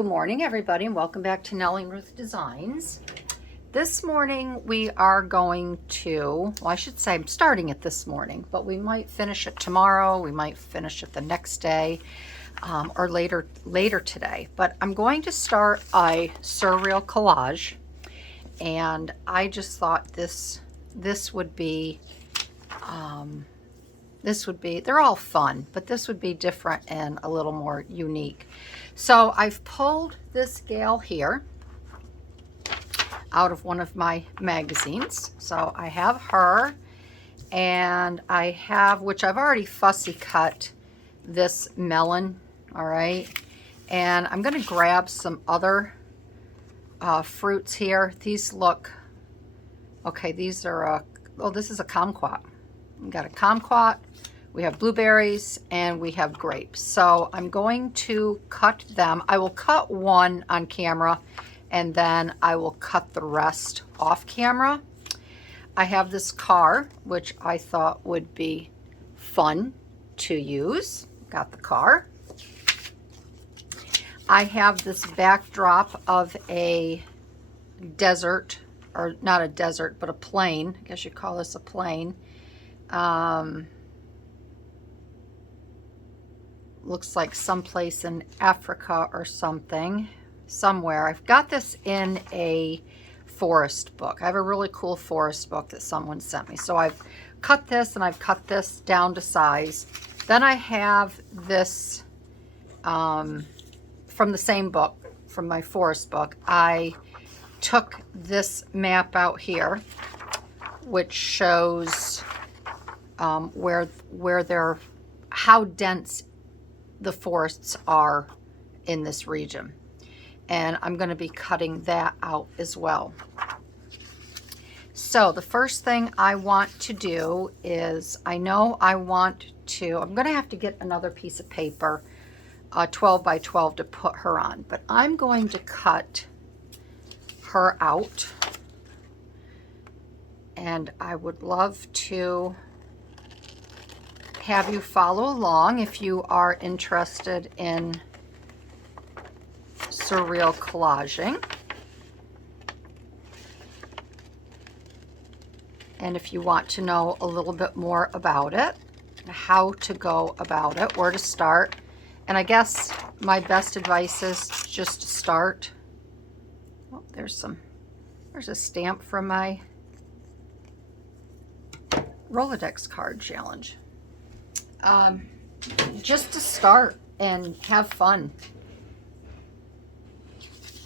Good morning, everybody, and welcome back to Nellie and Ruth Designs. This morning we are going to, well, I should say I'm starting it this morning, but we might finish it tomorrow, we might finish it the next day, or later today. But I'm going to start a surreal collage, and I just thought this would be, they're all fun, but this would be different and a little more unique. So I've pulled this gal here out of one of my magazines. So I have her, and I have, which I've already fussy cut, this melon, all right? And I'm gonna grab some other fruits here. These look, okay, these are, this is a kumquat. We've got a kumquat, we have blueberries, and we have grapes. So I'm going to cut them. I will cut one on camera, and then I will cut the rest off camera. I have this car, which I thought would be fun to use. Got the car. I have this backdrop of a desert, or not a desert, but a plain. I guess you'd call this a plain. Looks like someplace in Africa or something, somewhere. I've got this in a forest book. I have a really cool forest book that someone sent me. So I've cut this, and I've cut this down to size. Then I have this from the same book, from my forest book. I took this map out here, which shows how dense the forests are in this region, and I'm going to be cutting that out as well. So the first thing I want to do is, I'm going to have to get another piece of paper, 12 by 12, to put her on, but I'm going to cut her out, and I would love to have you follow along if you are interested in surreal collaging. And if you want to know a little bit more about it, how to go about it, where to start. And I guess my best advice is just to start. Oh, there's a stamp from my Rolodex card challenge. Just to start and have fun.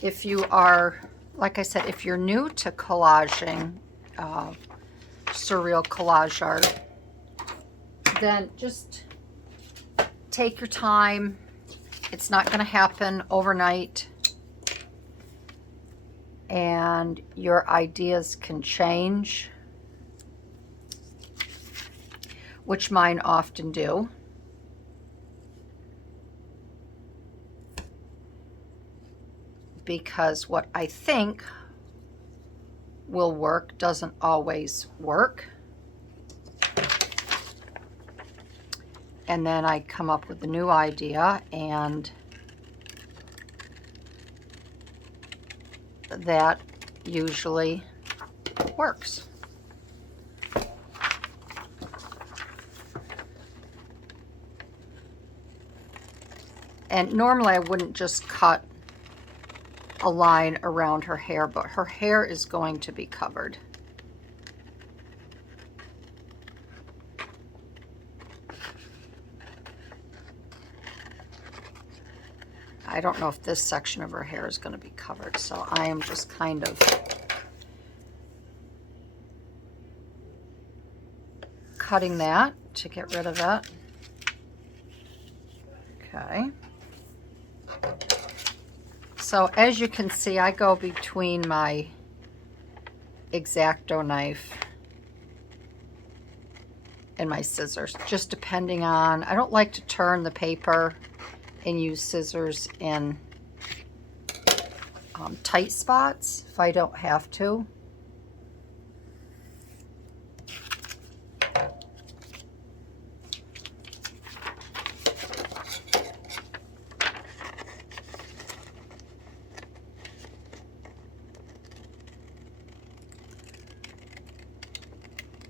If you are, like I said, if you're new to collaging, surreal collage art, then just take your time. It's not going to happen overnight, and your ideas can change, which mine often do. Because what I think will work doesn't always work. And then I come up with a new idea, and that usually works. And normally I wouldn't just cut a line around her hair, but her hair is going to be covered. I don't know if this section of her hair is going to be covered, so I am just kind of cutting that to get rid of it. Okay. So as you can see, I go between my X-Acto knife and my scissors, just depending on, I don't like to turn the paper and use scissors in tight spots if I don't have to.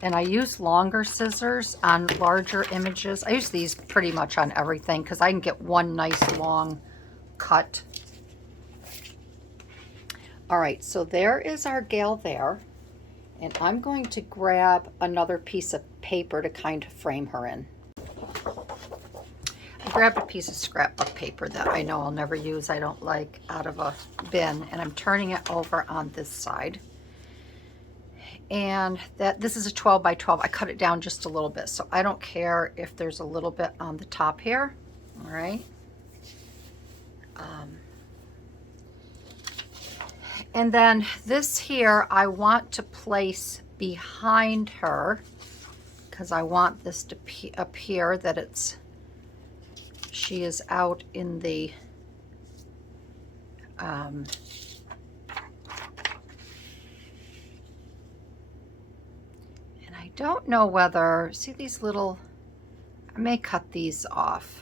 and I use longer scissors on larger images. I use these pretty much on everything because I can get one nice long cut. All right, so there is our gal there, and I'm going to grab another piece of paper to kind of frame her in. I grabbed a piece of scrapbook paper that I know I'll never use, I don't like, out of a bin, and I'm turning it over on this side. And this is a 12 by 12. I cut it down just a little bit, so I don't care if there's a little bit on the top here. All right. And then this here I want to place behind her because I want this to appear that she is out in the and I don't know whether, see these little, I may cut these off.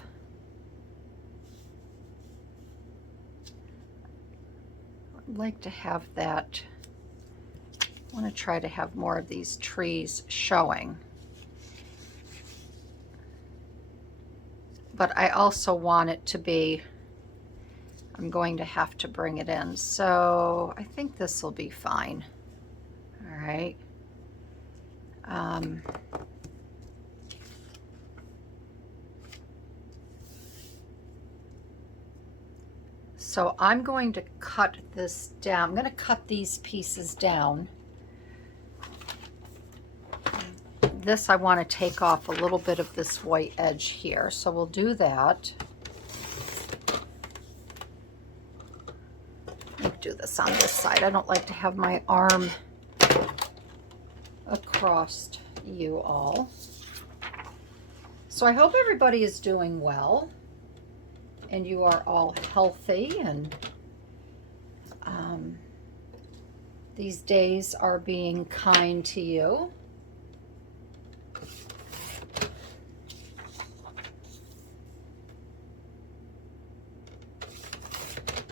I'd like to have that, I want to try to have more of these trees showing. But I also want it to be, I'm going to have to bring it in. So I think this will be fine. All right. So I'm going to cut this down. I'm going to cut these pieces down. This I want to take off a little bit of this white edge here. So we'll do that. Let me do this on this side. I don't like to have my arm across you all. So I hope everybody is doing well and you are all healthy, and these days are being kind to you.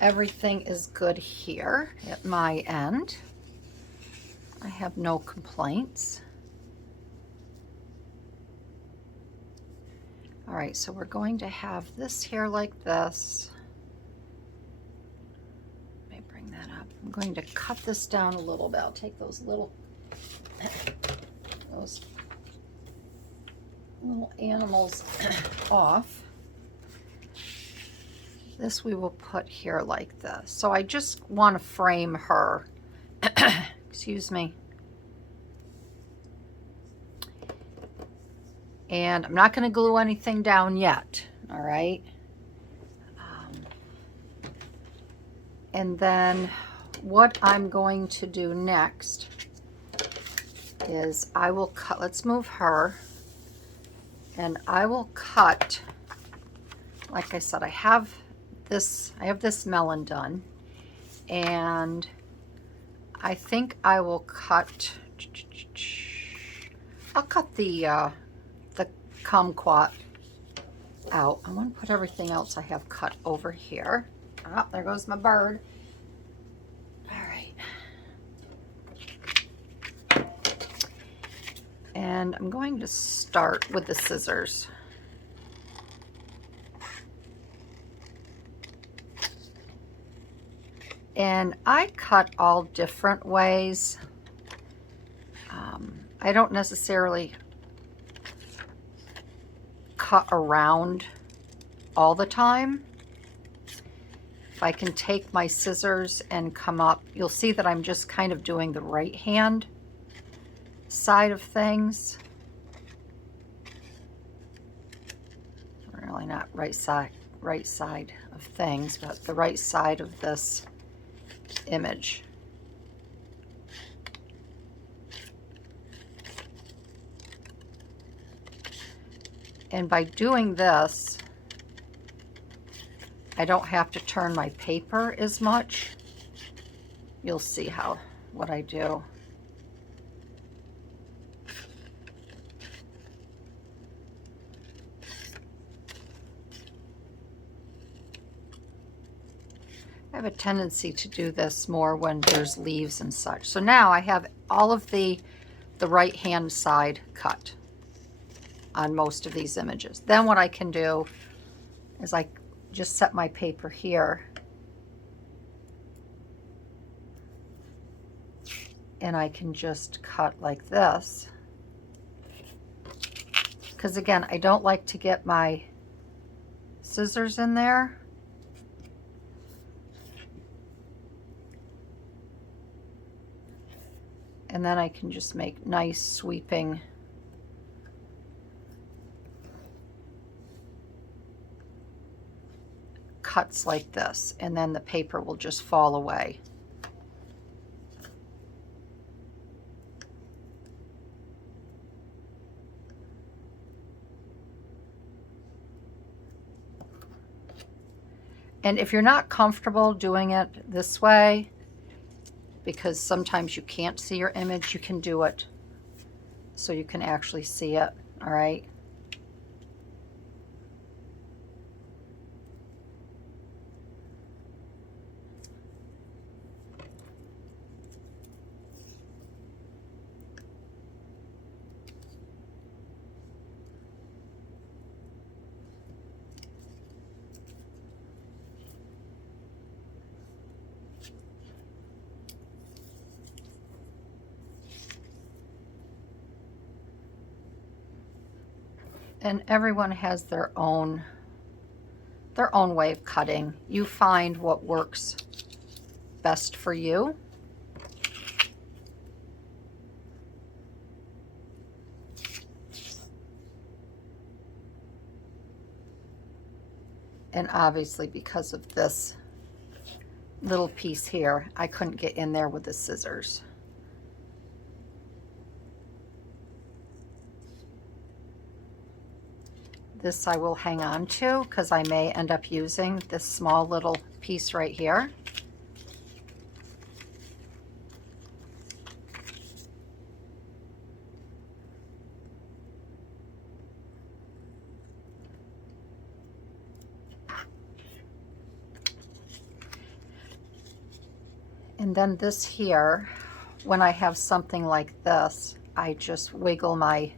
Everything is good here at my end. I have no complaints. All right, so we're going to have this here like this. Let me bring that up. I'm going to cut this down a little bit. I'll take those little animals off. This we will put here like this. So I just want to frame her. Excuse me. And I'm not going to glue anything down yet, all right? And then what I'm going to do next is I will cut, let's move her, and I will cut, like I said, I have this melon done, and I think I will cut, I'll cut the kumquat out. I want to put everything else I have cut over here. Oh, there goes my bird. All right. And I'm going to start with the scissors. And I cut all different ways. I don't necessarily cut around all the time. If I can take my scissors and come up, you'll see that I'm just kind of doing the right hand side of things. Really not right side of things, but the right side of this image. And by doing this, I don't have to turn my paper as much. You'll see what I do. I have a tendency to do this more when there's leaves and such. So now I have all of the the right hand side cut on most of these images. Then what I can do is I just set my paper here and I can just cut like this. Because again, I don't like to get my scissors in there. And then I can just make nice sweeping cuts like this, and then the paper will just fall away. And if you're not comfortable doing it this way, because sometimes you can't see your image, you can do it so you can actually see it, all right? And everyone has their own way of cutting. You find what works best for you. And obviously because of this little piece here, I couldn't get in there with the scissors. This I will hang on to because I may end up using this small little piece right here. And then this here, when I have something like this, I just wiggle my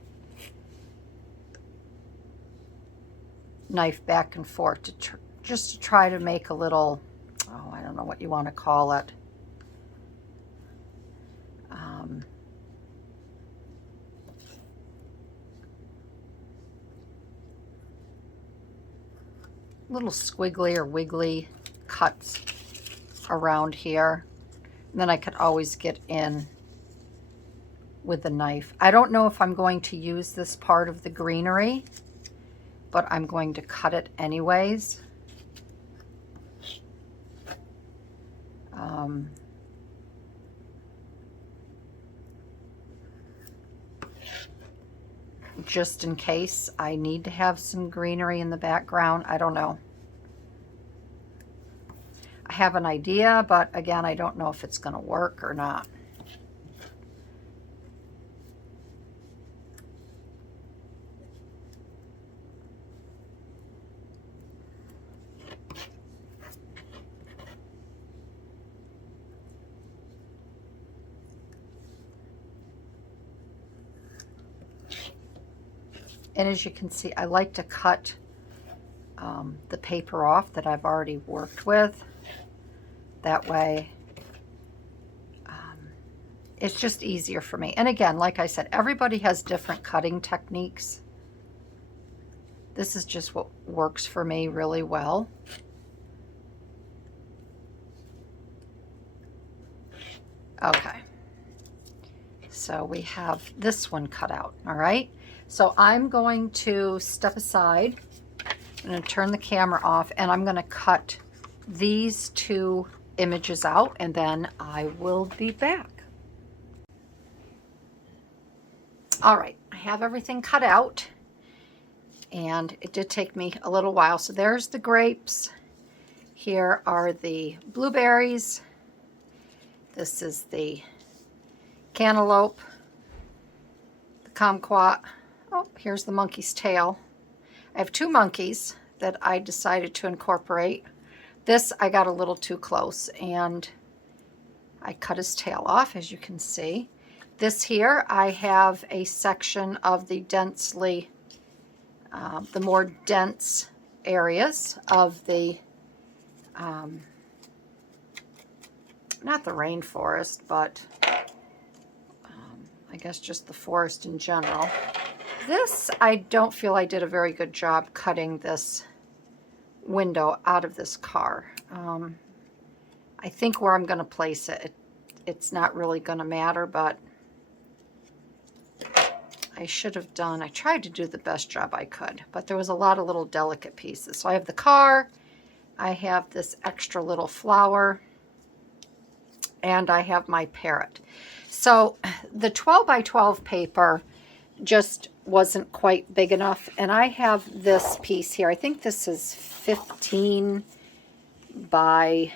knife back and forth just to try to make a little, oh, I don't know what you want to call it. Little squiggly or wiggly cuts around here. And then I could always get in with the knife. I don't know if I'm going to use this part of the greenery, but I'm going to cut it anyways. Just in case I need to have some greenery in the background. I don't know. I have an idea, but again, I don't know if it's going to work or not. And as you can see, I like to cut the paper off that I've already worked with. That way, it's just easier for me. And again, like I said, everybody has different cutting techniques. This is just what works for me really well. Okay. So we have this one cut out, all right? So I'm going to step aside. I'm going to turn the camera off, and I'm going to cut these two images out, and then I will be back. All right, I have everything cut out, and it did take me a little while. So there's the grapes. Here are the blueberries. This is the cantaloupe, the kumquat. Oh, here's the monkey's tail. I have two monkeys that I decided to incorporate. This, I got a little too close and I cut his tail off, as you can see. This here, I have a section of the densely, the more dense areas of the, not the rainforest, but I guess just the forest in general. This, I don't feel I did a very good job cutting this window out of this car. I think where I'm going to place it, it's not really going to matter, but I should have done, I tried to do the best job I could, but there was a lot of little delicate pieces. So I have the car, I have this extra little flower, and I have my parrot. So the 12 by 12 paper just wasn't quite big enough, and I have this piece here. I think this is 15 by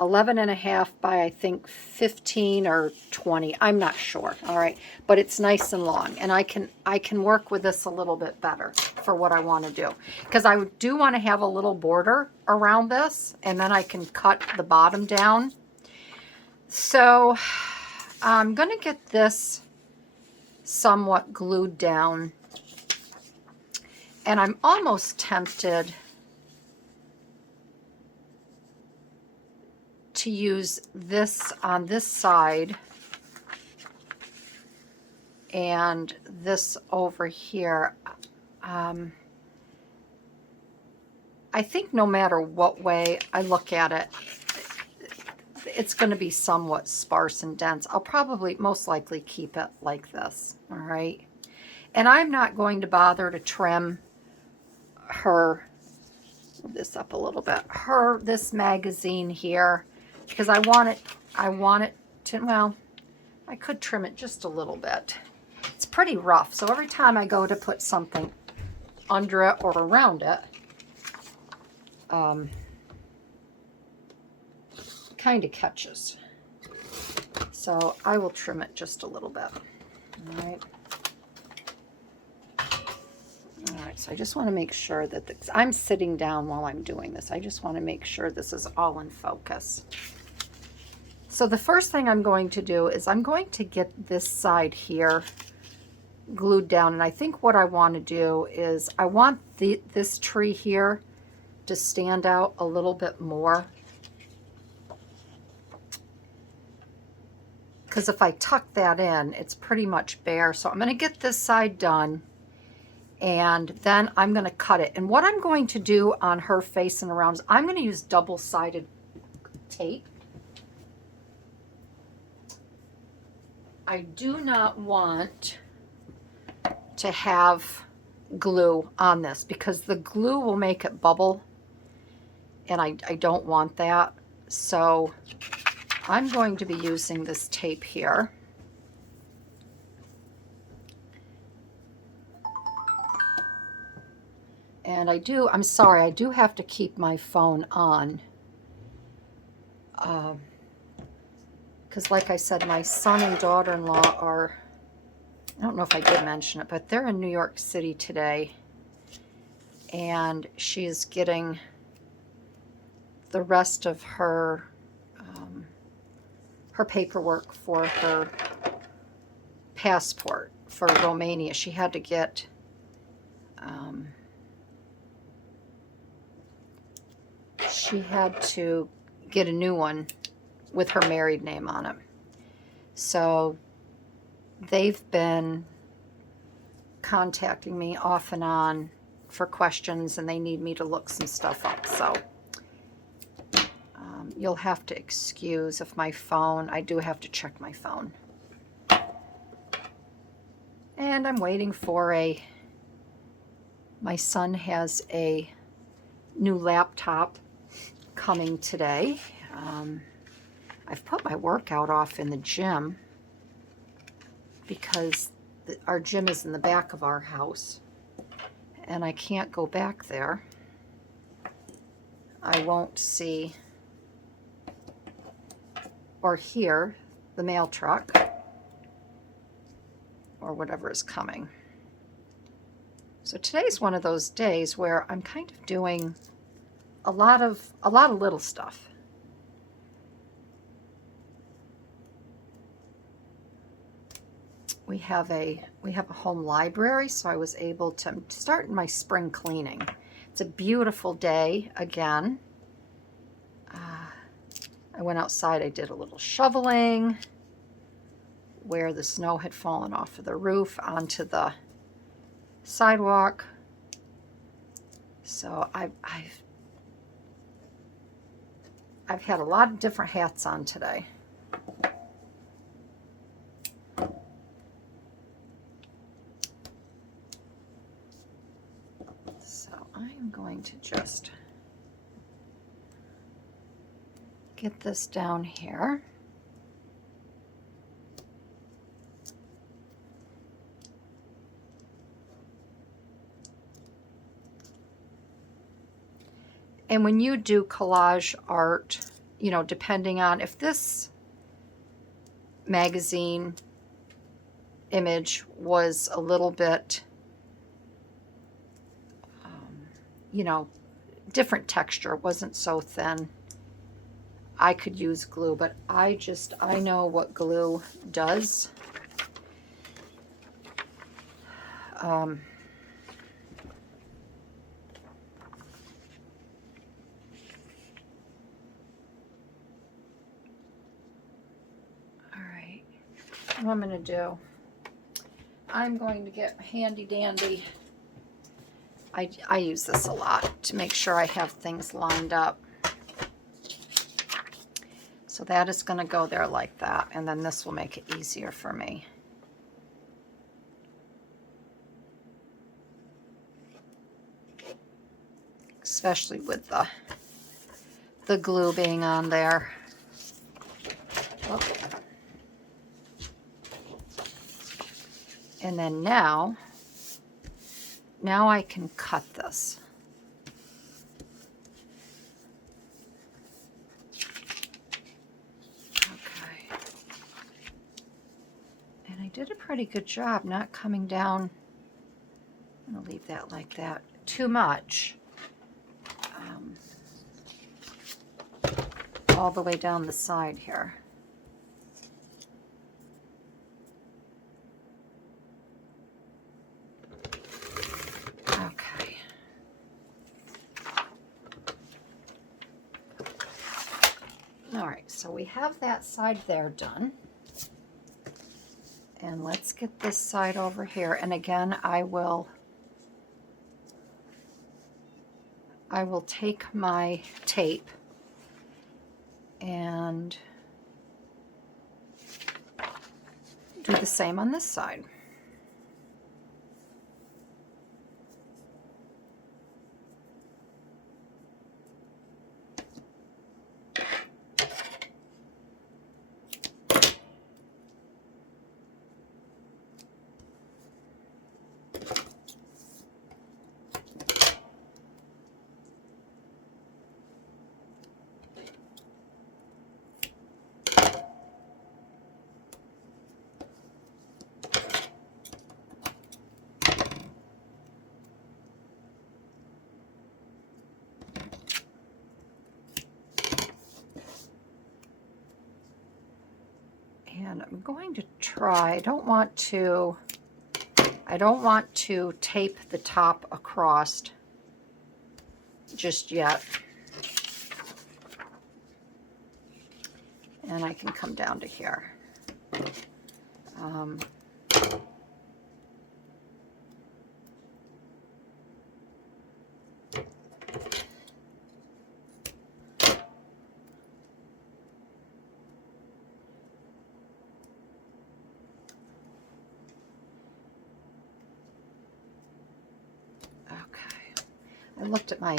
11 and a half by, I think, 15 or 20. I'm not sure. All right, but it's nice and long, and I can work with this a little bit better for what I want to do, because I do want to have a little border around this, and then I can cut the bottom down. So I'm going to get this somewhat glued down, and I'm almost tempted to use this on this side and this over here. I think no matter what way I look at it, it's going to be somewhat sparse and dense. I'll probably most likely keep it like this. All right, and I'm not going to bother to trim her, move this up a little bit, this magazine here, because I want it to, well, I could trim it just a little bit. It's pretty rough, so every time I go to put something under it or around it, kind of catches. So I will trim it just a little bit. All right. All right, so I just want to make sure that I'm sitting down while I'm doing this. I just want to make sure this is all in focus. So the first thing I'm going to do is I'm going to get this side here glued down, and I think what I want to do is I want this tree here to stand out a little bit more, because if I tuck that in, it's pretty much bare. So I'm going to get this side done, and then I'm going to cut it. And what I'm going to do on her face and around is I'm going to use double-sided tape. I do not want to have glue on this, because the glue will make it bubble, and I don't want that. So I'm going to be using this tape here. And I'm sorry, I do have to keep my phone on. Because like I said, my son and daughter-in-law are, I don't know if I did mention it, but they're in New York City today. And she's getting the rest of her paperwork for her passport for Romania. She had to get a new one with her married name on it. So they've been contacting me off and on for questions, and they need me to look some stuff up. So you'll have to excuse if my phone, I do have to check my phone. And I'm waiting for my son has a new laptop coming today. I've put my workout off in the gym because our gym is in the back of our house, and I can't go back there. I won't see or hear the mail truck or whatever is coming. So today's one of those days where I'm kind of doing a lot of little stuff. we have a home library, so I was able to start my spring cleaning. It's a beautiful day again. I went outside, I did a little shoveling where the snow had fallen off of the roof onto the sidewalk. So I've had a lot of different hats on today. So I'm going to just get this down here. And when you do collage art, you know, depending on if this magazine image was a little bit, you know, different texture, wasn't so thin, I could use glue, but I know what glue does. All right, what I'm going to do, I'm going to get handy dandy. I use this a lot to make sure I have things lined up. So that is going to go there like that, and then this will make it easier for me. Especially with the glue being on there. Oh. And then now I can cut this. Okay. And I did a pretty good job not coming down. I'm going to leave that like that too much. All the way down the side here. Okay. All right, so we have that side there done. And let's get this side over here. And again, I will take my tape and do the same on this side. And I'm going to try, I don't want to tape the top across just yet. And I can come down to here. I looked at my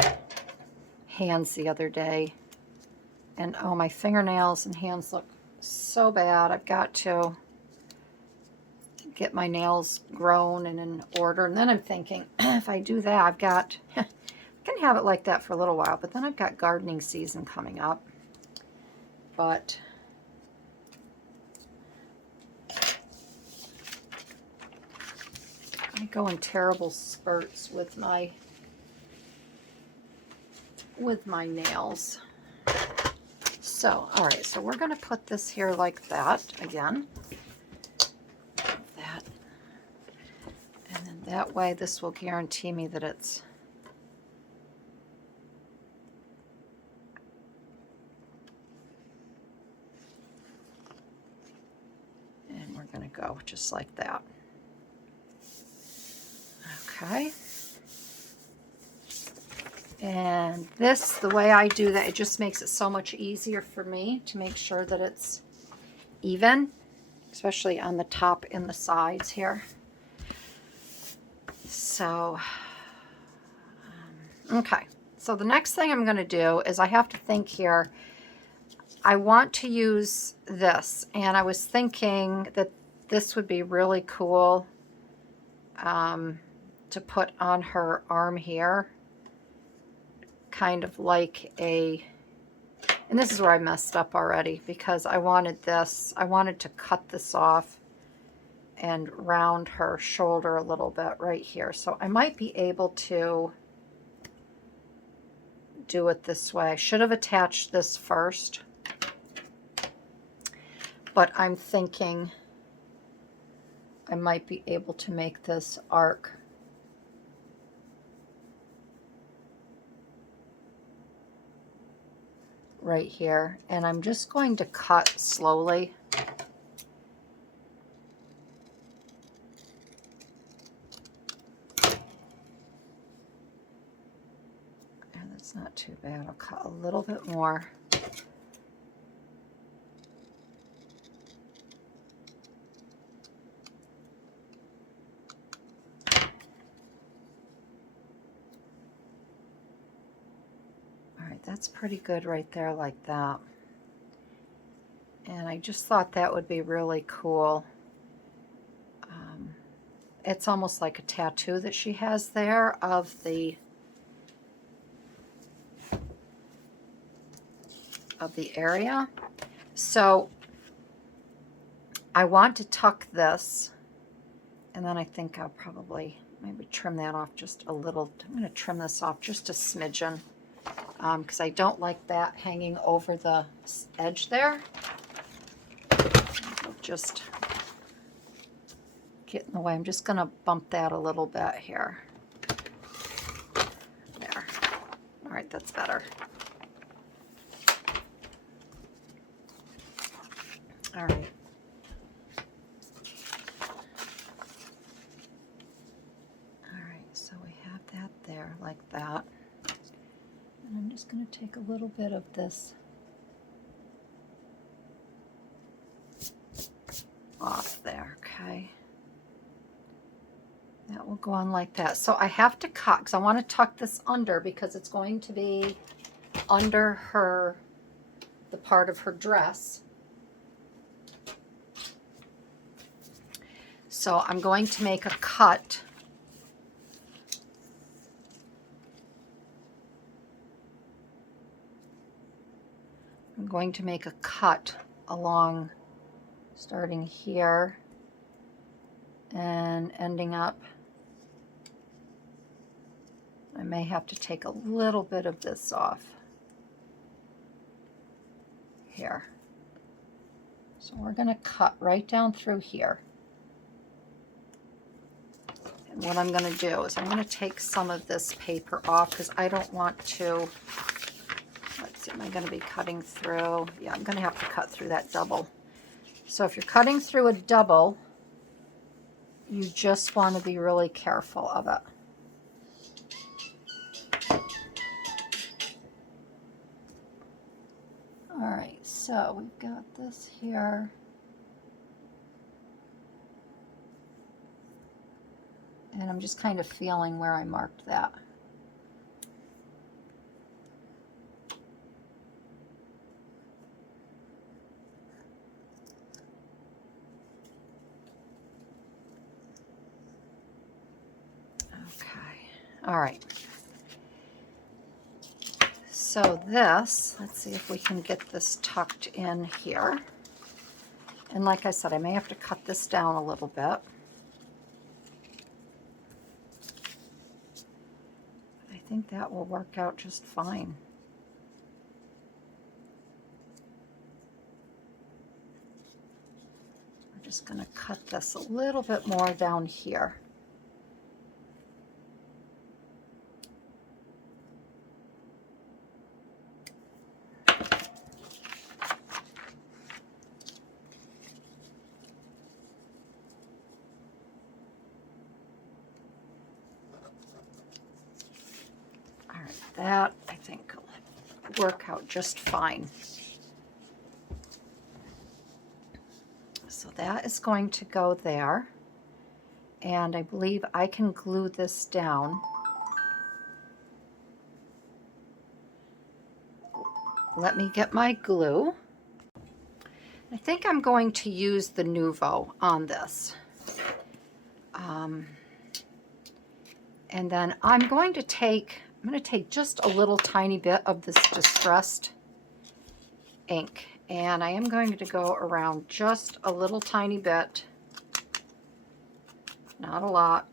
hands the other day, and oh, my fingernails and hands look so bad. I've got to get my nails grown and in order. And then I'm thinking, if I do that, I've got, I can have it like that for a little while, but then I've got gardening season coming up. But I go in terrible spurts with my nails. So, all right, so we're going to put this here like that again. That That way this will guarantee me that it's and we're going to go just like that. Okay. And this, the way I do that, it just makes it so much easier for me to make sure that it's even, especially on the top and the sides here. So, okay. So the next thing I'm going to do is I have to think here. I want to use this, and I was thinking that this would be really cool to put on her arm here. Kind of like a, and this is where I messed up already, because I wanted to cut this off and round her shoulder a little bit right here. So I might be able to do it this way. I should have attached this first, but I'm thinking I might be able to make this arc right here, and I'm just going to cut slowly. And that's not too bad. I'll cut a little bit more. That's pretty good right there, like that. And I just thought that would be really cool. It's almost like a tattoo that she has there of the area. So I want to tuck this, and then I think I'll probably maybe trim that off just a little. I'm going to trim this off just a smidgen. Because I don't like that hanging over the edge there. It'll just get in the way. I'm just going to bump that a little bit here. There. All right, that's better. All right. All right, so we have that there like that. And I'm just going to take a little bit of this off there, okay? That will go on like that. So I have to cut, because I want to tuck this under, because it's going to be under her, the part of her dress. So I'm going to make a cut. I'm going to make a cut along, starting here and ending up. I may have to take a little bit of this off here. So we're going to cut right down through here. And what I'm going to do is I'm going to take some of this paper off, because I don't want to. Let's see, am I going to be cutting through? Yeah, I'm going to have to cut through that double. So if you're cutting through a double, you just want to be really careful of it. All right, so we've got this here. And I'm just kind of feeling where I marked that. All right. So this, let's see if we can get this tucked in here. And like I said, I may have to cut this down a little bit. I think that will work out just fine. We're just going to cut this a little bit more down here. that, I think, will work out just fine. So that is going to go there. And I believe I can glue this down. Let me get my glue. I think I'm going to use the Nuvo on this. And then I'm going to take just a little tiny bit of this distressed ink. And I am going to go around just a little tiny bit. Not a lot.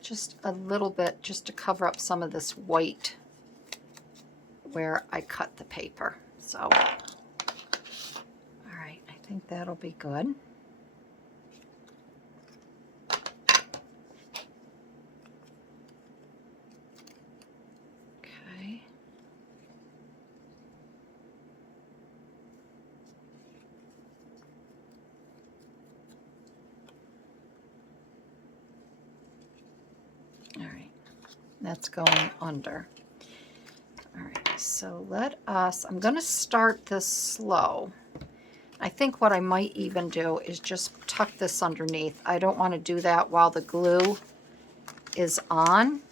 Just a little bit, just to cover up some of this white where I cut the paper. So, all right, I think that'll be good. Okay. All right, that's going under. All right, so I'm going to start this slow. I think what I might even do is just tuck this underneath. I don't want to do that while the glue is on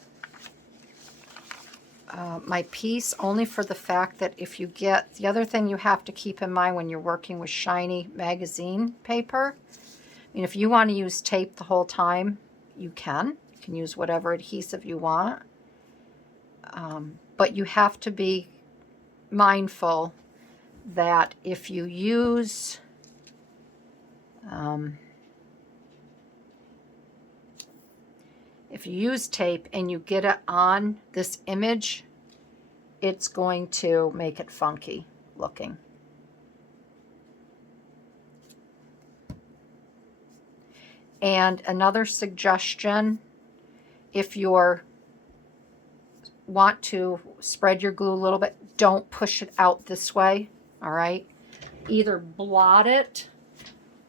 my piece, only for the fact that if you get, the other thing you have to keep in mind when you're working with shiny magazine paper, I mean, if you want to use tape the whole time, you can. You can use whatever adhesive you want. But you have to be mindful that if you use tape and you get it on this image, it's going to make it funky looking. And another suggestion, if you're want to spread your glue a little bit, don't push it out this way, all right? Either blot it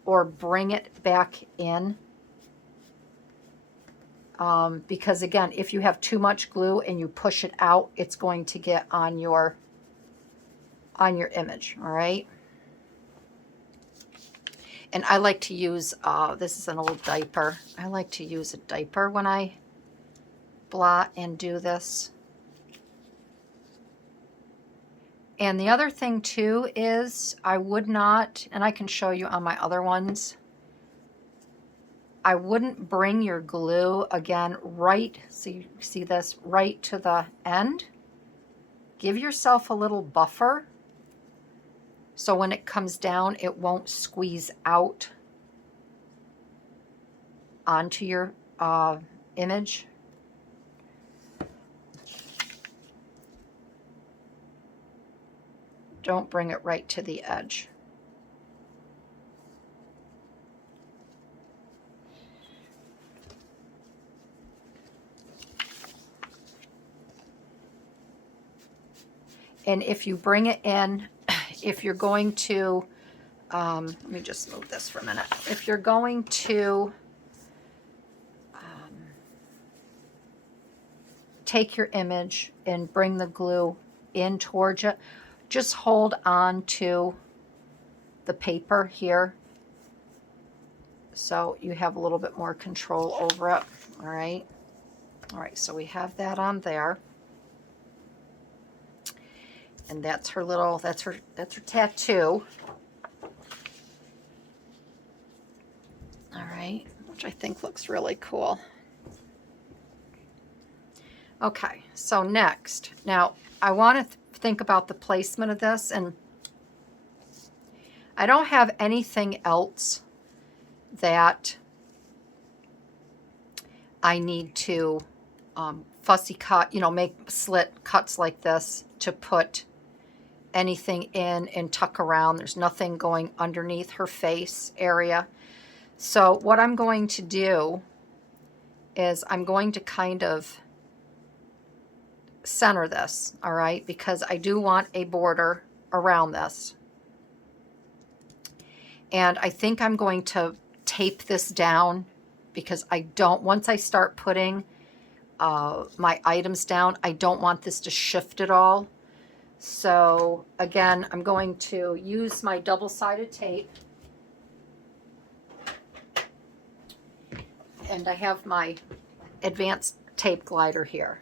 or bring it back in. Because again, if you have too much glue and you push it out, it's going to get on your image, all right? And I like to use, this is an old diaper. I like to use a diaper when I blot and do this. And the other thing too is I would not, and I can show you on my other ones, I wouldn't bring your glue again right, so you see this, right to the end. Give yourself a little buffer so when it comes down, it won't squeeze out onto your image. Don't bring it right to the edge. And if you bring it in, if you're going to, let me just move this for a minute. If you're going to take your image and bring the glue in towards it, just hold on to the paper here so you have a little bit more control over it. All right. All right, so we have that on there. And that's her little, that's her tattoo. All right, which I think looks really cool. Okay, so next, now I want to think about the placement of this, and I don't have anything else that I need to fussy cut, you know, make slit cuts like this to put anything in and tuck around. There's nothing going underneath her face area. So what I'm going to do is I'm going to kind of center this, all right, because I do want a border around this. And I think I'm going to tape this down because I don't, once I start putting my items down, I don't want this to shift at all. So again, I'm going to use my double-sided tape. And I have my advanced tape glider here.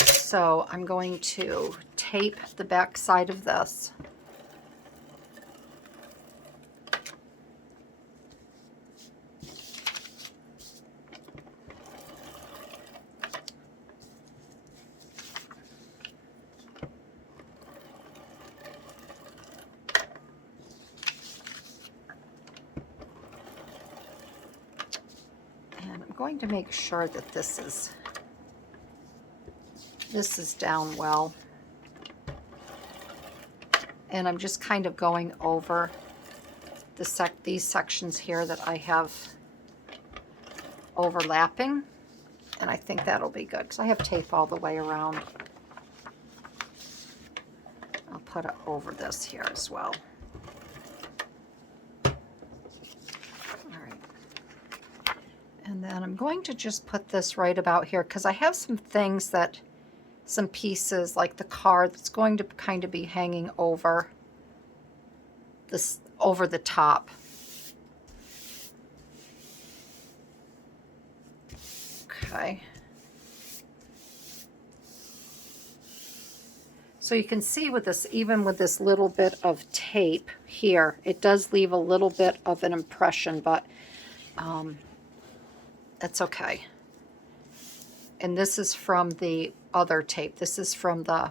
So I'm going to tape the back side of this. And I'm going to make sure that this is down well. And I'm just kind of going over these sections here that I have overlapping. And I think that'll be good because I have tape all the way around. I'll put it over this here as well. All right. And then I'm going to just put this right about here because I have some things that, some pieces like the car that's going to kind of be hanging over this, over the top. Okay. So you can see with this, even with this little bit of tape here, it does leave a little bit of an impression, but that's okay. And this is from the other tape. This is from the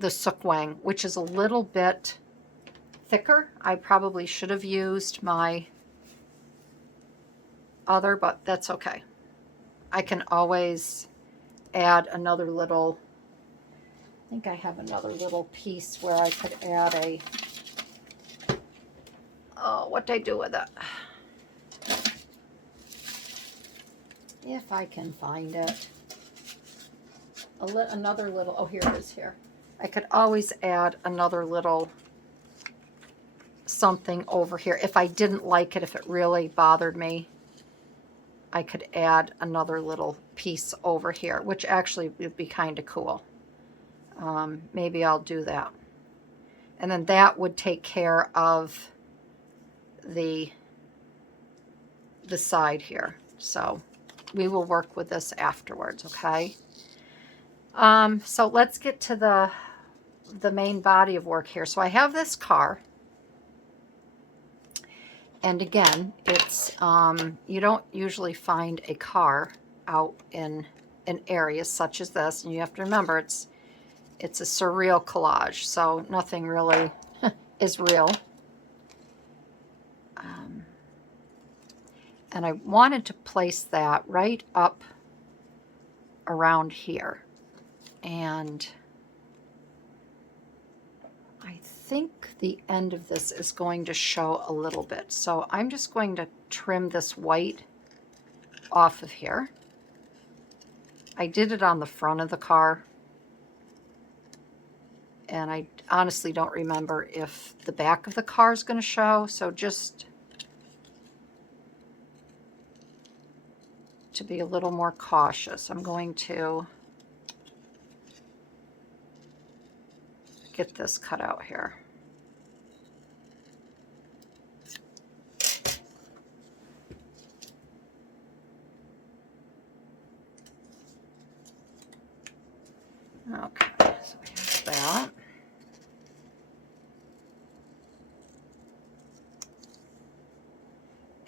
Sukwang, which is a little bit thicker. I probably should have used my other, but that's okay. I can always add another little, I think I have another little piece where I could add a, oh, what did I do with it? If I can find it. Another little, oh, here it is here. I could always add another little something over here. If I didn't like it, if it really bothered me, I could add another little piece over here, which actually would be kind of cool. Maybe I'll do that. And then that would take care of the side here. So we will work with this afterwards, okay? So let's get to the main body of work here. So I have this car. And again, it's, you don't usually find a car out in areas such as this. And you have to remember, it's a surreal collage, so nothing really is real. And I wanted to place that right up around here. And I think the end of this is going to show a little bit. So I'm just going to trim this white off of here. I did it on the front of the car. And I honestly don't remember if the back of the car is going to show. So just to be a little more cautious, I'm going to get this cut out here. Okay, so we have that.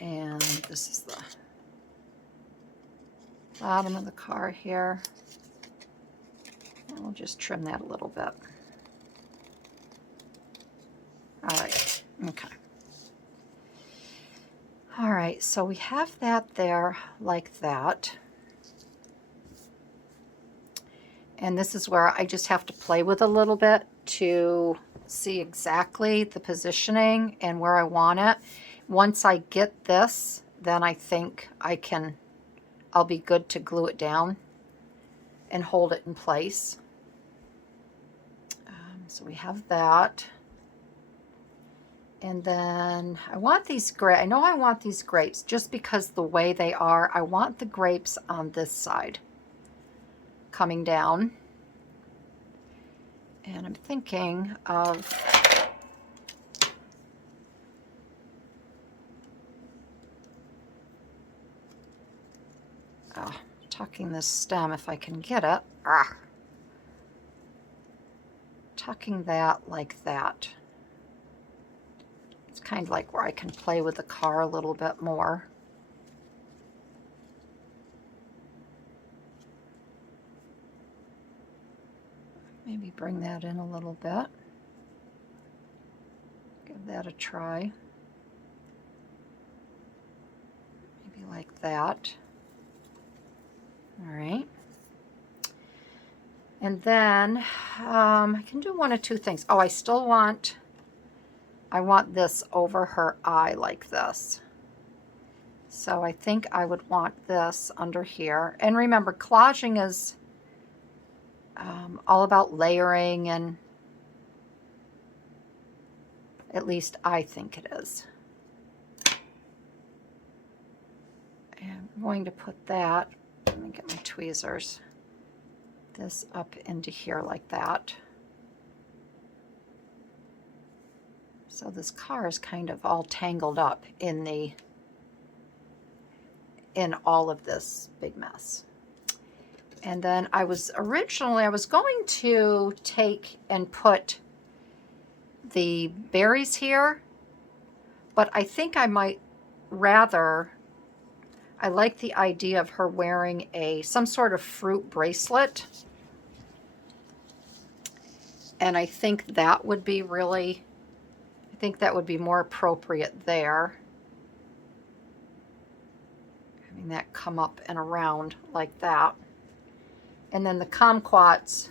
And this is the bottom of the car here. And we'll just trim that a little bit. All right, okay. All right, so we have that there like that. And this is where I just have to play with a little bit to see exactly the positioning and where I want it. Once I get this, then I think I'll be good to glue it down and hold it in place. So we have that. And then I want these grapes. I know I want these grapes just because the way they are. I want the grapes on this side coming down. And I'm thinking of tucking this stem if I can get it. Tucking that like that. It's kind of like where I can play with the car a little bit more. Maybe bring that in a little bit. Give that a try. Maybe like that. All right. And then I can do one of two things. Oh, I want this over her eye like this. So I think I would want this under here. And remember, collaging is all about layering, and at least I think it is. And I'm going to put that, let me get my tweezers, this up into here like that. So this car is kind of all tangled up in all of this big mess. And then I was going to take and put the berries here, but I think I might rather, I like the idea of her wearing some sort of fruit bracelet. And I think that would be more appropriate there. Having that come up and around like that. And then the kumquats,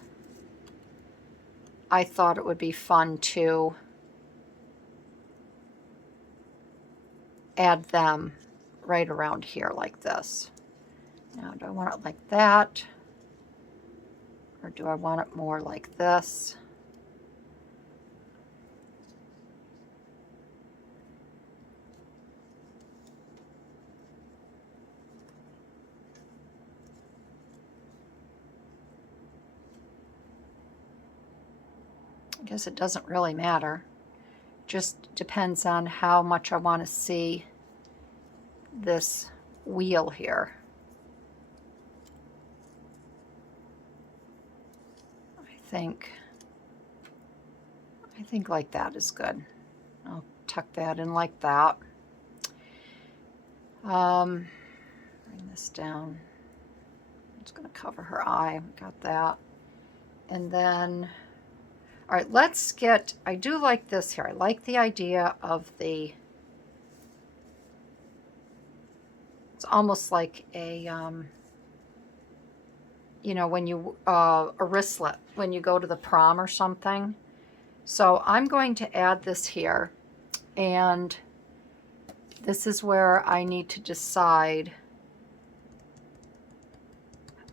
I thought it would be fun to add them right around here like this. Now, do I want it like that? Or do I want it more like this? I guess it doesn't really matter. Just depends on how much I want to see this wheel here. I think like that is good. I'll tuck that in like that. Bring this down. It's going to cover her eye. Got that. And then, all right, I do like this here. I like the idea of it's almost like a, when you, a wristlet, when you go to the prom or something. So I'm going to add this here, and this is where I need to decide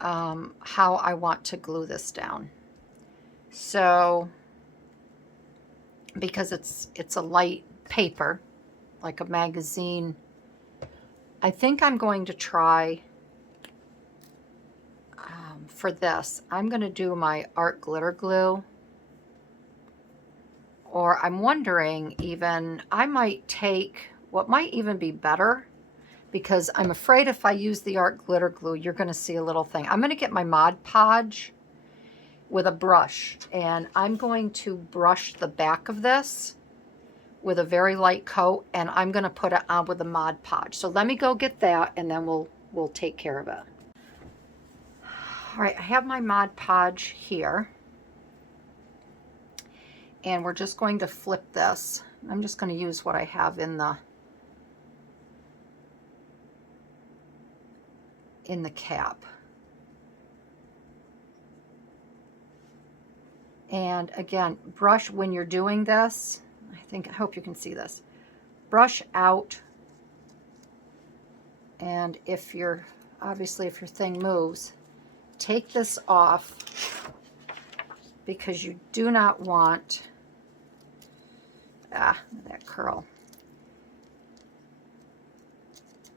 how I want to glue this down. So, because it's a light paper, like a magazine, I think I'm going to try, for this, I'm going to do my art glitter glue. Or I'm wondering even, I might take, what might even be better, because I'm afraid if I use the art glitter glue, you're going to see a little thing. I'm going to get my Mod Podge with a brush, and I'm going to brush the back of this with a very light coat, and I'm going to put it on with a Mod Podge. So let me go get that, and then we'll take care of it. All right, I have my Mod Podge here. And we're just going to flip this. I'm just going to use what I have in the cap. And again, brush when you're doing this. I hope you can see this. Brush out. And if obviously if your thing moves, take this off because you do not want, that curl.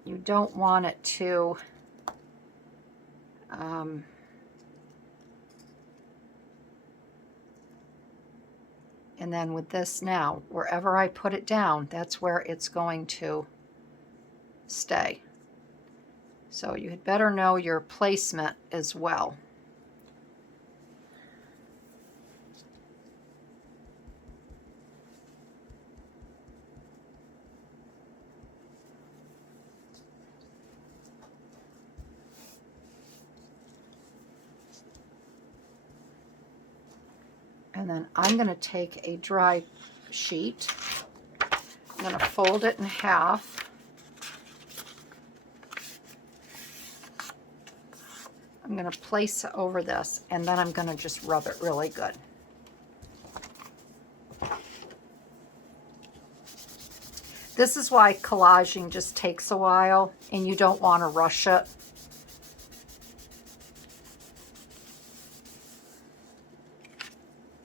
You don't want it to, and then with this now, wherever I put it down, that's where it's going to stay. So you had better know your placement as well. And then I'm going to take a dry sheet. I'm going to fold it in half. I'm going to place it over this, and then I'm going to just rub it really good. This is why collaging just takes a while, and you don't want to rush it.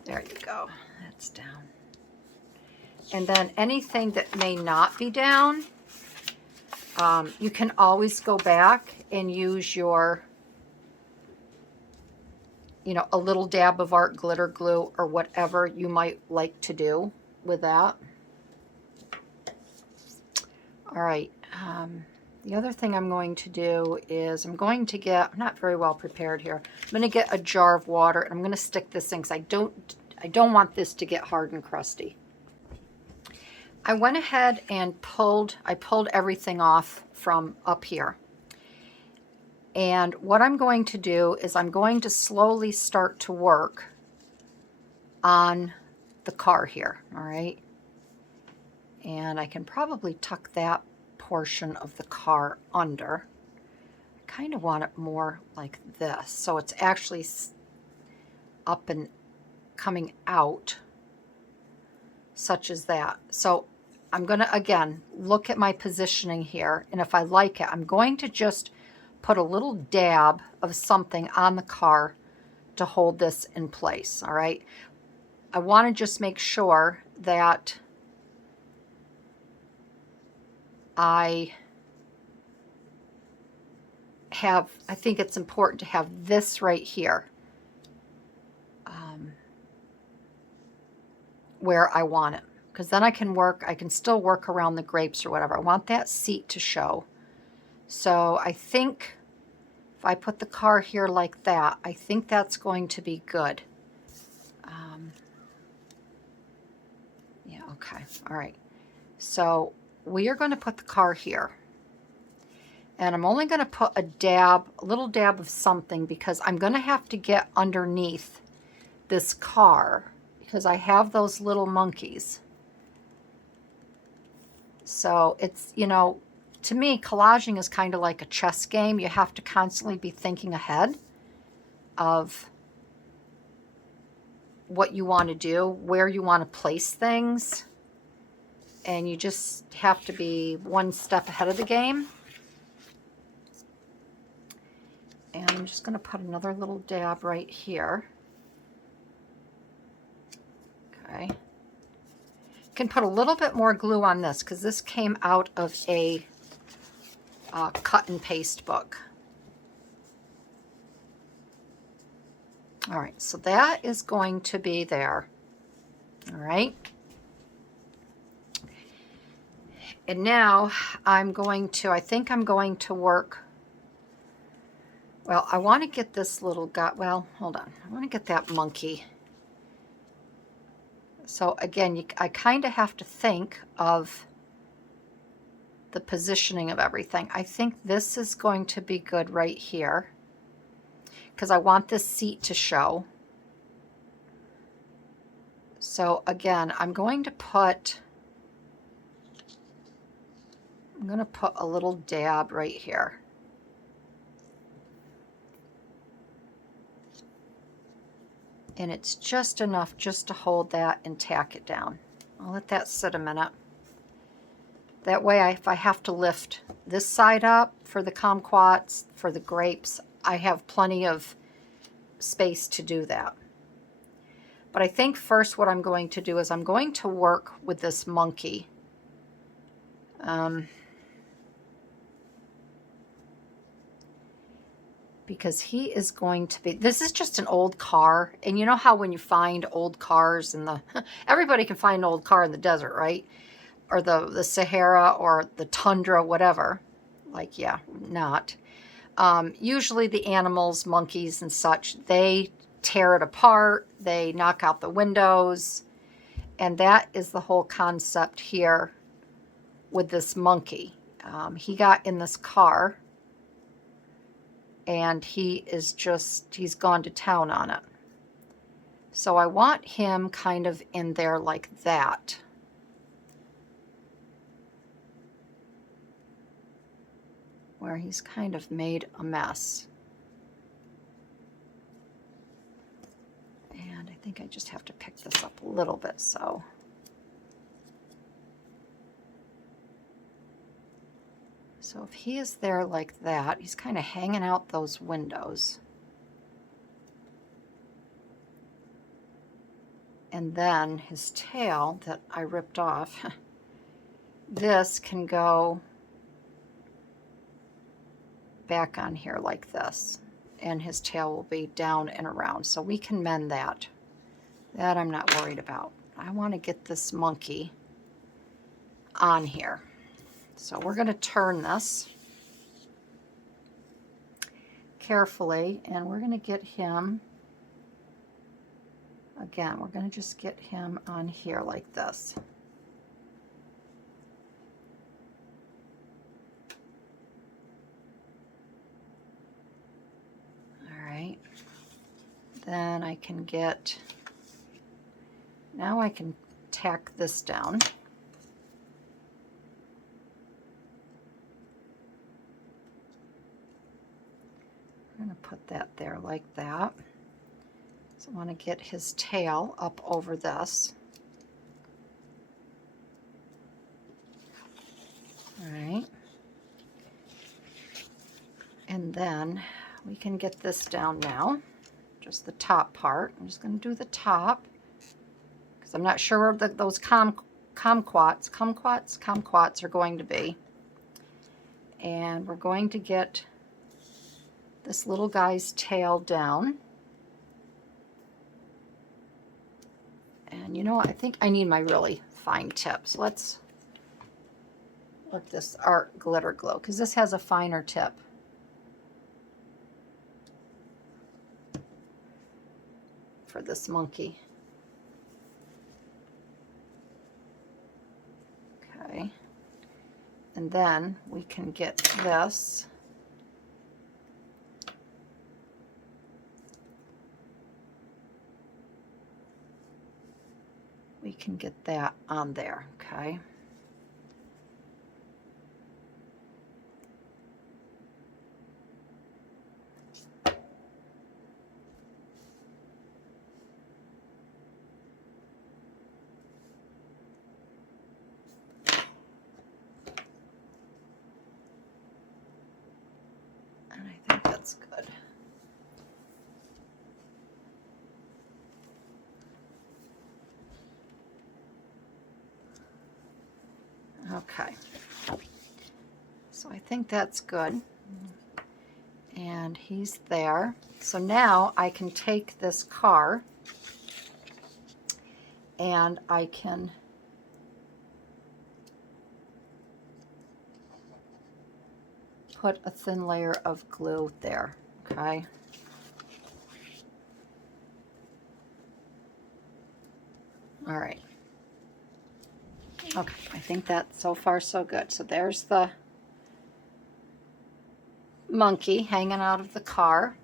There you go. That's down. And then anything that may not be down, you can always go back and use your, a little dab of art glitter glue or whatever you might like to do with that. All right. The other thing I'm going to do is I'm not very well prepared here. I'm going to get a jar of water and I'm going to stick this in because I don't want this to get hard and crusty. I went ahead and pulled everything off from up here. And what I'm going to do is I'm going to slowly start to work on the car here, all right? And I can probably tuck that portion of the car under. I kind of want it more like this, so it's actually up and coming out, such as that. So I'm going to, again, look at my positioning here, and if I like it, I'm going to just put a little dab of something on the car to hold this in place, all right? I want to just make sure that I think it's important to have this right here where I want it, because then I can still work around the grapes or whatever. I want that seat to show. So I think if I put the car here like that, I think that's going to be good. Yeah, okay, all right. So we are going to put the car here. And I'm only going to put a little dab of something because I'm going to have to get underneath this car because I have those little monkeys. So it's, to me, collaging is kind of like a chess game. You have to constantly be thinking ahead of what you want to do, where you want to place things. And you just have to be one step ahead of the game. And I'm just going to put another little dab right here. Okay. You can put a little bit more glue on this because this came out of a cut and paste book. All right, so that is going to be there. All right. And now I think I'm going to work, well, I want to get this little guy, well, hold on. I want to get that monkey. So again, I kind of have to think of the positioning of everything. I think this is going to be good right here because I want this seat to show. So again, I'm going to put a little dab right here. And it's just enough just to hold that and tack it down. I'll let that sit a minute. That way, if I have to lift this side up for the kumquats, for the grapes, I have plenty of space to do that. But I think first what I'm going to do is I'm going to work with this monkey. Because he is going to be, this is just an old car. And you know how when you find old cars in the, everybody can find an old car in the desert, right? Or the Sahara or the tundra, whatever. Like, yeah, not. Usually the animals, monkeys and such, they tear it apart. They knock out the windows. And that is the whole concept here with this monkey. He got in this car and he's gone to town on it. So I want him kind of in there like that. Where he's kind of made a mess. And I think I just have to pick this up a little bit, so. So if he is there like that, he's kind of hanging out those windows. And then his tail that I ripped off, this can go back on here like this. And his tail will be down and around. So we can mend that. That I'm not worried about. I want to get this monkey on here. So we're going to turn this carefully, and we're going to get him, again, we're going to just get him on here like this. All right. Then I can get, now I can tack this down. I'm going to put that there like that. So I want to get his tail up over this. All right. And then we can get this down now, just the top part. I'm just going to do the top because I'm not sure where those kumquats are going to be. And we're going to get this little guy's tail down. And you know what? I think I need my really fine tip. So let's look this Art Glitter Glue, because this has a finer tip. For this monkey. Okay. And then we can get this. We can get that on there, okay? And I think that's good. Okay, so I think that's good, and he's there. So now I can take this car and I can put a thin layer of glue there, okay? All right. Okay, I think that's so far so good. So there's the monkey hanging out of the car.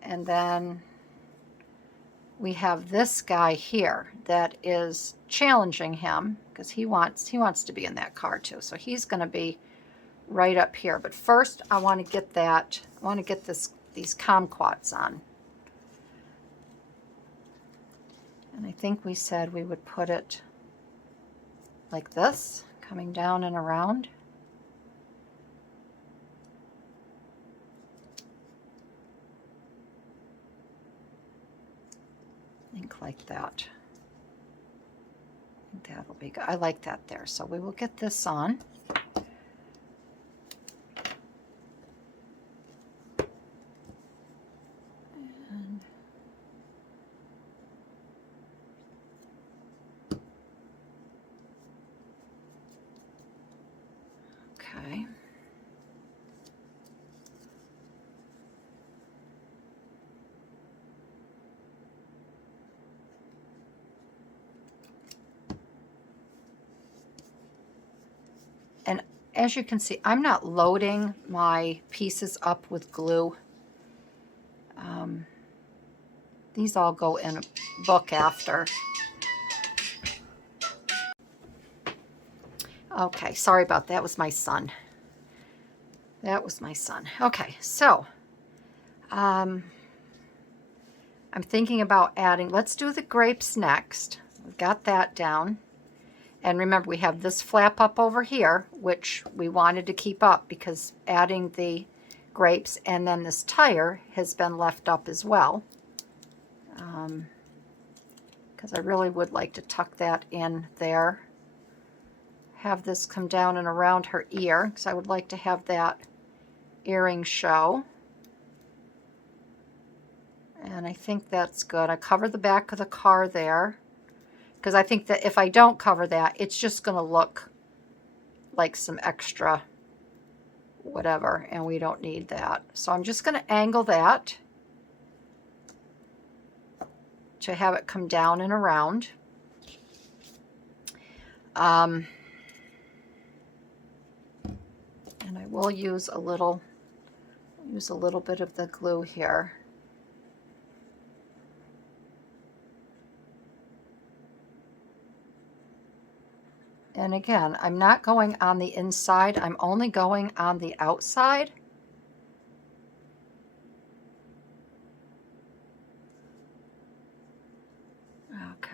And then we have this guy here that is challenging him because he wants to be in that car too. So he's going to be right up here. But first I want to get these kumquats on. And I think we said we would put it like this, coming down and around. I think like that. I think that'll be good. I like that there. So we will get this on. And okay. And as you can see, I'm not loading my pieces up with glue. These all go in a book after. Okay, sorry about that. That was my son. That was my son. Okay, so I'm thinking about adding, let's do the grapes next. We've got that down. And remember, we have this flap up over here, which we wanted to keep up because adding the grapes and then this tire has been left up as well. Because I really would like to tuck that in there. Have this come down and around her ear because I would like to have that earring show. And I think that's good. I covered the back of the car there because I think that if I don't cover that, it's just going to look like some extra whatever, and we don't need that. So I'm just going to angle that to have it come down and around. And I will use a little bit of the glue here. And again, I'm not going on the inside, I'm only going on the outside. Okay.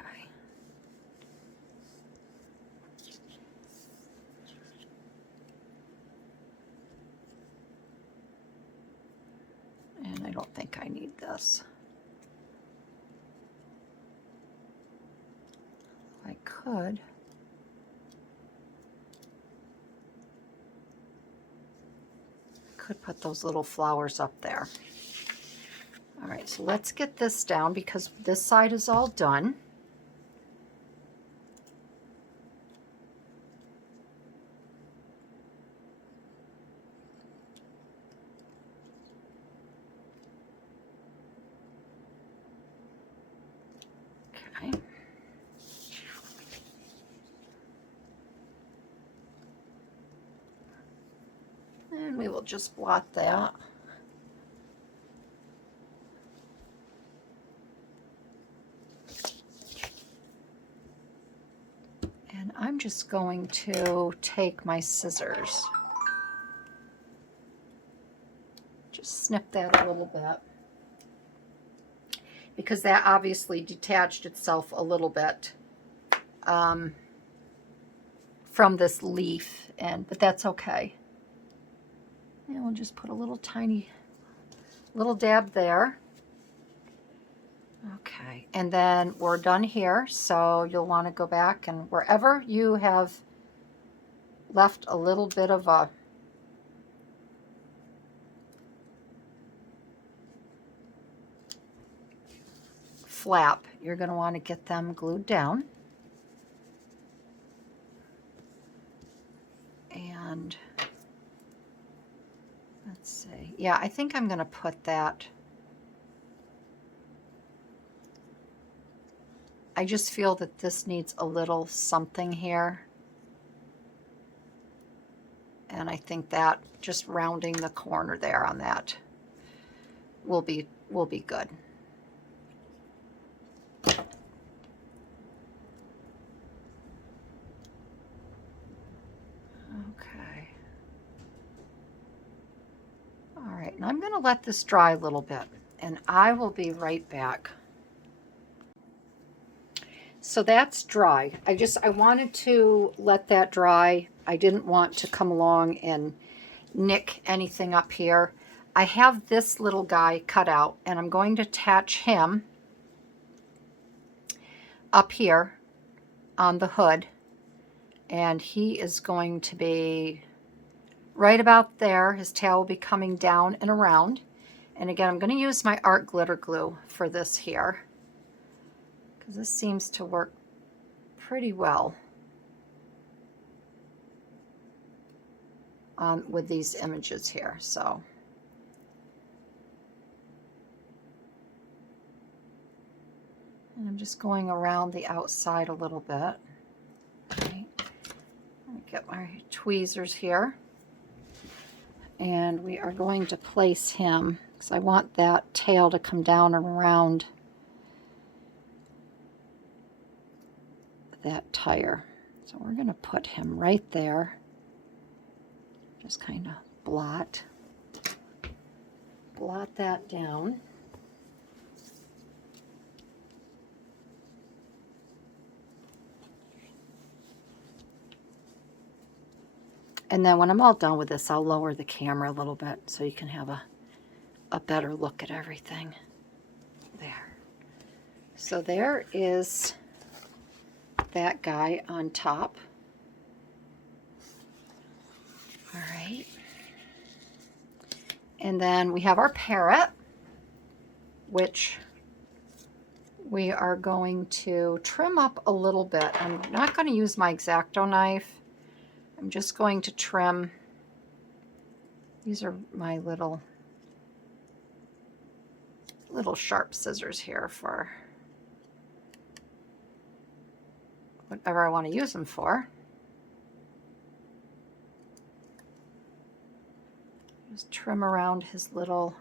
And I don't think I need this. I could. Put those little flowers up there. All right, so let's get this down because this side is all done. Okay. And we will just blot that. And I'm just going to take my scissors. Just snip that a little bit. Because that obviously detached itself a little bit from this leaf, but that's okay. And we'll just put a little tiny little dab there. Okay, and then we're done here, so you'll want to go back and wherever you have left a little bit of a flap, you're going to want to get them glued down. And let's see. Yeah, I think I'm going to put that. I just feel that this needs a little something here. And I think that just rounding the corner there on that will be good. Okay. All right, and I'm going to let this dry a little bit, and I will be right back. So that's dry. I wanted to let that dry. I didn't want to come along and nick anything up here. I have this little guy cut out, and I'm going to attach him up here on the hood, and he is going to be right about there. His tail will be coming down and around. And again, I'm going to use my art glitter glue for this here, because this seems to work pretty well with these images here. So and I'm just going around the outside a little bit. Okay. Let me get my tweezers here. And we are going to place him, because I want that tail to come down and around that tire. So we're going to put him right there. Just kind of blot that down. And then when I'm all done with this, I'll lower the camera a little bit so you can have a better look at everything. There. So there is that guy on top. All right. And then we have our parrot, which we are going to trim up a little bit. I'm not going to use my X-Acto knife. I'm just going to trim. These are my little sharp scissors here for whatever I want to use them for. Just trim around his little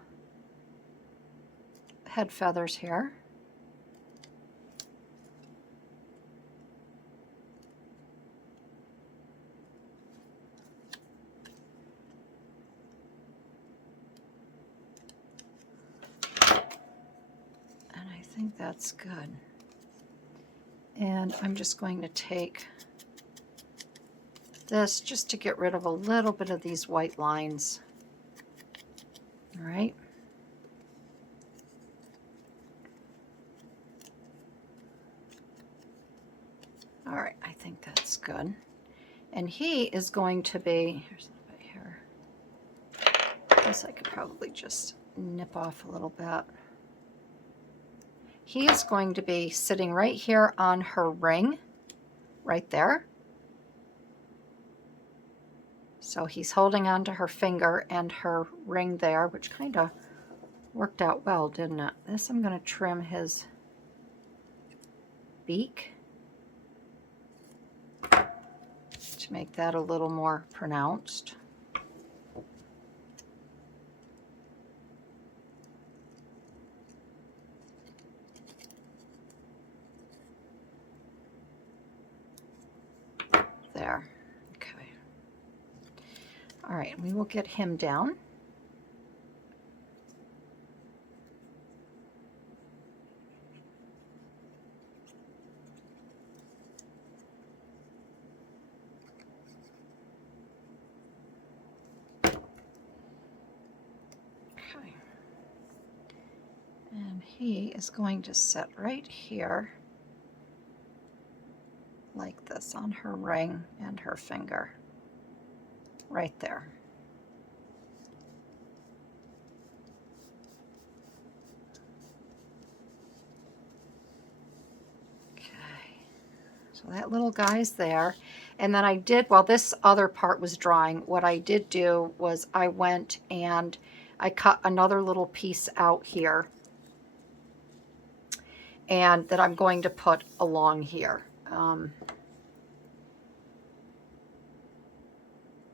head feathers here. I think that's good. And I'm just going to take this just to get rid of a little bit of these white lines. All right. All right, I think that's good. And he is going to be, here's a little bit here. I guess I could probably just nip off a little bit. He is going to be sitting right here on her ring, right there. So he's holding on to her finger and her ring there, which kind of worked out well, didn't it? This, I'm going to trim his beak to make that a little more pronounced. There. Okay. All right, we will get him down. Okay. And he is going to sit right here like this on her ring and her finger. Right there. Okay. So that little guy's there. And then I did, while this other part was drying, what I did do was I went and I cut another little piece out here, and that I'm going to put along here.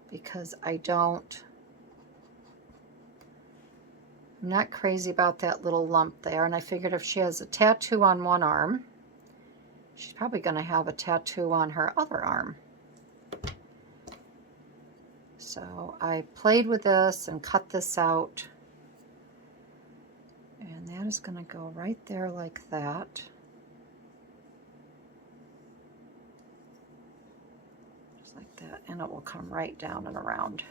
Because I'm not crazy about that little lump there, and I figured if she has a tattoo on one arm, she's probably going to have a tattoo on her other arm. So I played with this and cut this out, and that is going to go right there like that. Like that, and it will come right down and around.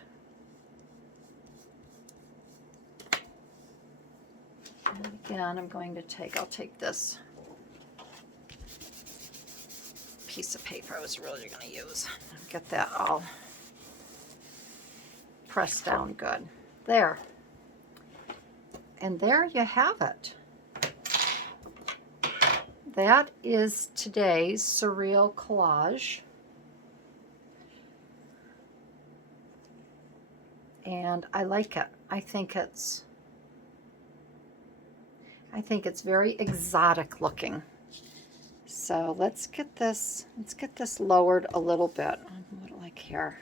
And again, I'm going to I'll take this piece of paper I was really going to use. Get that all pressed down good. There. And there you have it. That is today's Surreal Collage. And I like it. I think it's very exotic looking. So let's get this lowered a little bit. Like here.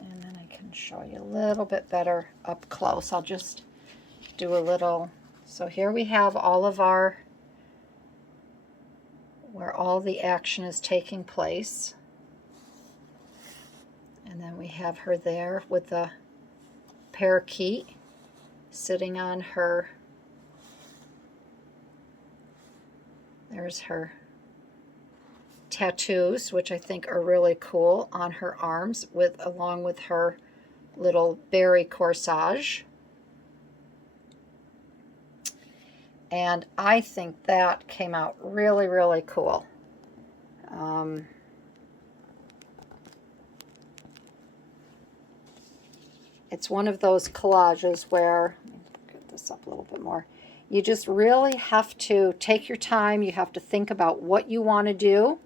And then I can show you a little bit better up close. I'll just do a little. So here we have all of our, where all the action is taking place. And then we have her there with the parakeet sitting on her, there's her tattoos, which I think are really cool, on her arms, along with her little berry corsage. And I think that came out really, really cool. It's one of those collages where, let me get this up a little bit more, you just really have to take your time. You have to think about what you want to do.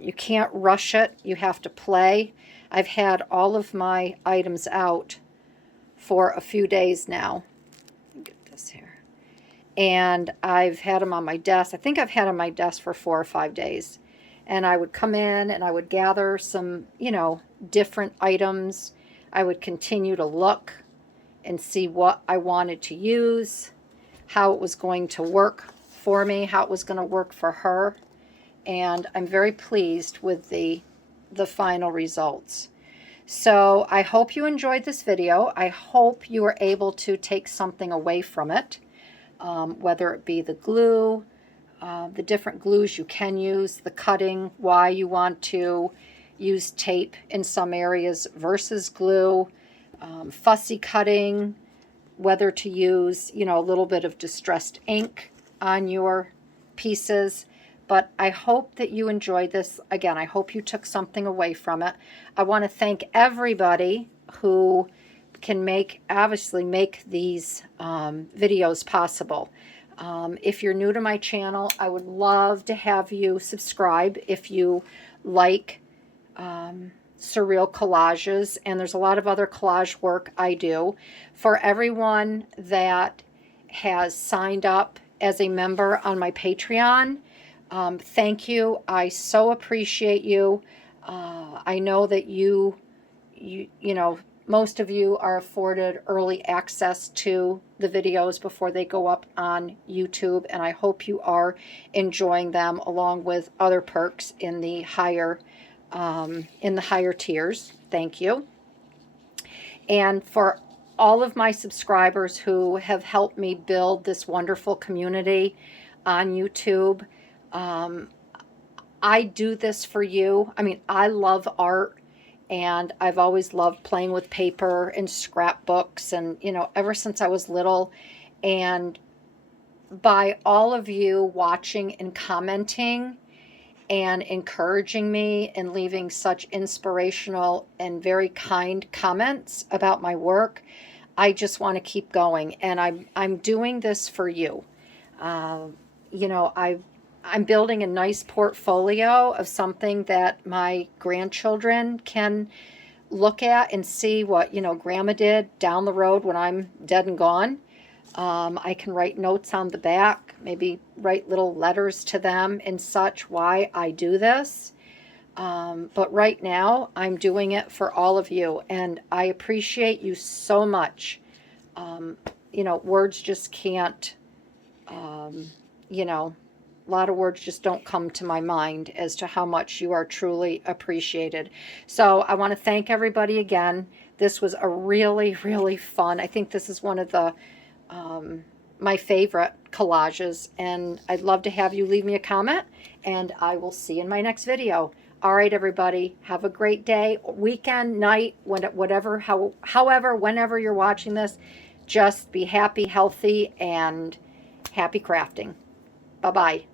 You can't rush it. You have to play. I've had all of my items out for a few days now. Let me get this here. And I've had them on my desk. I think I've had them on my desk for 4 or 5 days. And I would come in and I would gather some, different items. I would continue to look and see what I wanted to use, how it was going to work for me, how it was going to work for her. And I'm very pleased with the final results. So I hope you enjoyed this video. I hope you were able to take something away from it, whether it be the glue, the different glues you can use, the cutting, why you want to use tape in some areas versus glue, fussy cutting, whether to use, a little bit of distressed ink on your pieces. But I hope that you enjoyed this. Again, I hope you took something away from it. I want to thank everybody who can obviously make these videos possible. If you're new to my channel, I would love to have you subscribe if you like surreal collages, and there's a lot of other collage work I do. For everyone that has signed up as a member on my Patreon, thank you. I so appreciate you. I know that you most of you are afforded early access to the videos before they go up on YouTube, and I hope you are enjoying them along with other perks in the higher tiers. Thank you. And for all of my subscribers who have helped me build this wonderful community on YouTube, I do this for you. I mean, I love art, and I've always loved playing with paper and scrapbooks, and ever since I was little. And by all of you watching and commenting and encouraging me and leaving such inspirational and very kind comments about my work, I just want to keep going. And I'm doing this for you. I'm building a nice portfolio of something that my grandchildren can look at and see what, Grandma did down the road when I'm dead and gone. I can write notes on the back, maybe write little letters to them and such, why I do this. But right now, I'm doing it for all of you, and I appreciate you so much. Words just can't, a lot of words just don't come to my mind as to how much you are truly appreciated. So I want to thank everybody again. This was a really, really fun. I think this is one of the my favorite collages, and I'd love to have you leave me a comment, and I will see you in my next video. All right, everybody, have a great day, weekend, night, however, whenever you're watching this. Just be happy, healthy, and happy crafting. Bye-bye.